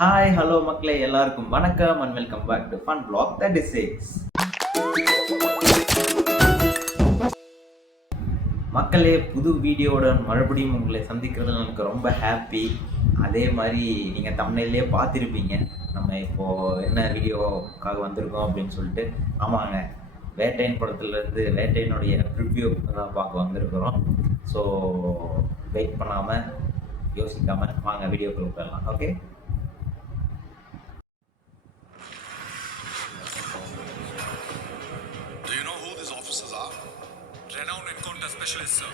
Hi hello மக்களே எல்லாருக்கும் வணக்கம் and welcome back to fun block 36. மக்களே புது வீடியோவுடன் மறுபடியும் உங்களை சந்திக்கிறதுல எனக்கு ரொம்ப ஹாப்பி. அதே மாதிரி நீங்கள் தமிழ்லேயே பார்த்துருப்பீங்க நம்ம இப்போது என்ன வீடியோக்காக வந்திருக்கோம் அப்படின்னு சொல்லிட்டு. ஆமாங்க, வேட்டையன் படத்துலேருந்து வேட்டையனுடைய ரிவ்யூ தான் பார்க்க வந்திருக்கிறோம். ஸோ வெயிட் பண்ணாமல் யோசிக்காமல் வாங்க வீடியோக்குள்ள போயிடலாம். Okay, renowned encounter specialist, sir.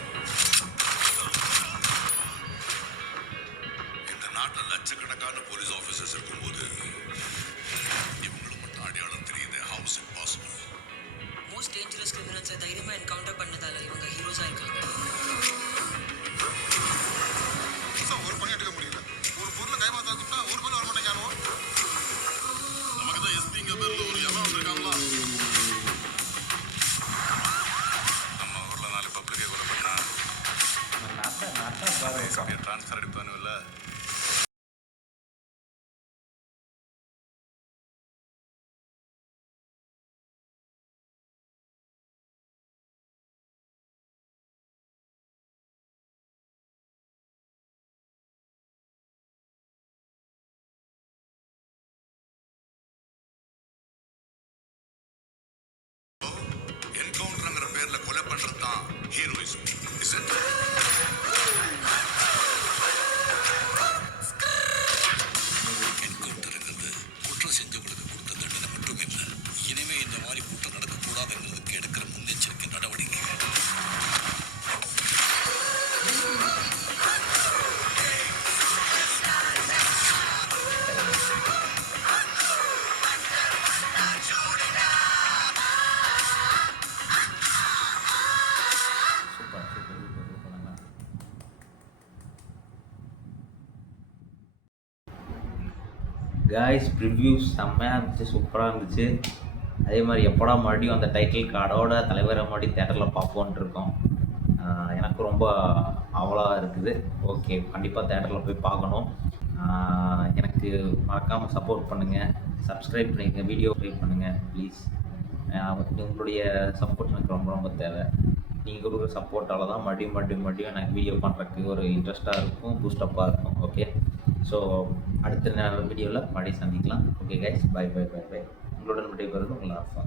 இந்த நாட்டில் லட்சக்கணக்கான போலீஸ் ஆஃபீஸர்ஸ் இருக்கும்போது இவங்களுக்கு மட்டும் அடையாளம் தெரியுது. House impossible. மோஸ்ட் டேஞ்சரஸ் கிரிமினல்ஸை தைரியமாக என்கவுண்டர் பண்ணதால இவங்க ஹீரோஸாக இருக்காங்க. ஒரு பணி எடுக்க முடியல. ஒரு பொருளை கைமாத்தா ஒரு பணி வர மாட்டேங்கானோ. நமக்கு தான் எஸ்பிங்க பேரில் ஒரு எவன் வந்திருக்காங்களா. ட்ரான்ஸ்ஃபர் அடிப்பானு இல்லை. என்கவுண்டர்ங்கிற பேர்ல கொலை பண்றது தான் heroism. Is it? Guys, previous செம்மையாக இருந்துச்சு, சூப்பராக இருந்துச்சு. அதே மாதிரி எப்படா மறுபடியும் அந்த டைட்டில் கார்டோட தலைவரை மறுபடியும் தேட்டரில் பார்ப்போன்ட்டு இருக்கோம். எனக்கு ரொம்ப ஆவலாக இருக்குது. ஓகே, கண்டிப்பாக தேட்டரில் போய் பார்க்கணும். எனக்கு மறக்காமல் சப்போர்ட் பண்ணுங்கள், சப்ஸ்கிரைப் பண்ணிங்க, வீடியோ ப்ளே பண்ணுங்கள் ப்ளீஸ். உங்களுடைய சப்போர்ட் எனக்கு ரொம்ப ரொம்ப தேவை. நீங்கள் கொடுக்குற சப்போர்ட்டால் தான் மறுபடியும் எனக்கு வீடியோ பண்ணுறதுக்கு ஒரு இன்ட்ரெஸ்ட்டாக இருக்கும், பூஸ்டப்பாக இருக்கும். ஓகே, ஸோ அடுத்த வீடியோவில் மறுபடியும் சந்திக்கலாம். Okay guys, bye. உங்களுடன் விடைபெறுவது உங்கள் ஆஃபா.